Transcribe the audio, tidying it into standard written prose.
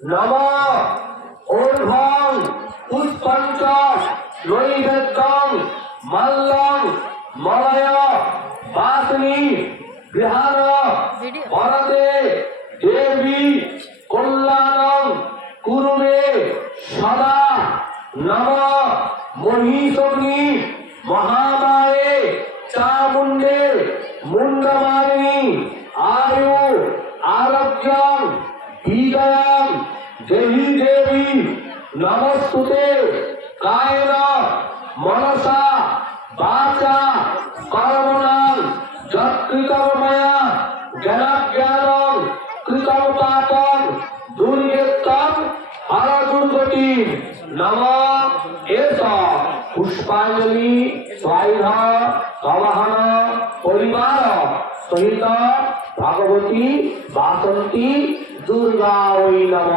নম ঊর্ধ্বং পুষ্পঞ্চ নৈবেদ্যং মাল্যং মলয় বাসনি গৃহাণ বরদে দেবী কল্যাণং কুরুমে সদা নম মহিষগ্নি মহামায়ে চামুণ্ডে মুন্ডমালিনী আয়ু আরোগ্যং বিজয়ং দেহি দেবী নমস্তুতে কায়েন মনসা বাচা কর্মণাং যৎকৃতং ময়া জ্ঞানাজ্ঞানং কৃতং পাপং দুর্গেত্তং হর দুর্গতি নম এস পুষ্পাঞ্জলি স্বাইধ সবহন পরিবার সহিত ভগবতী বাসন্তী দুর্গা ওই নম।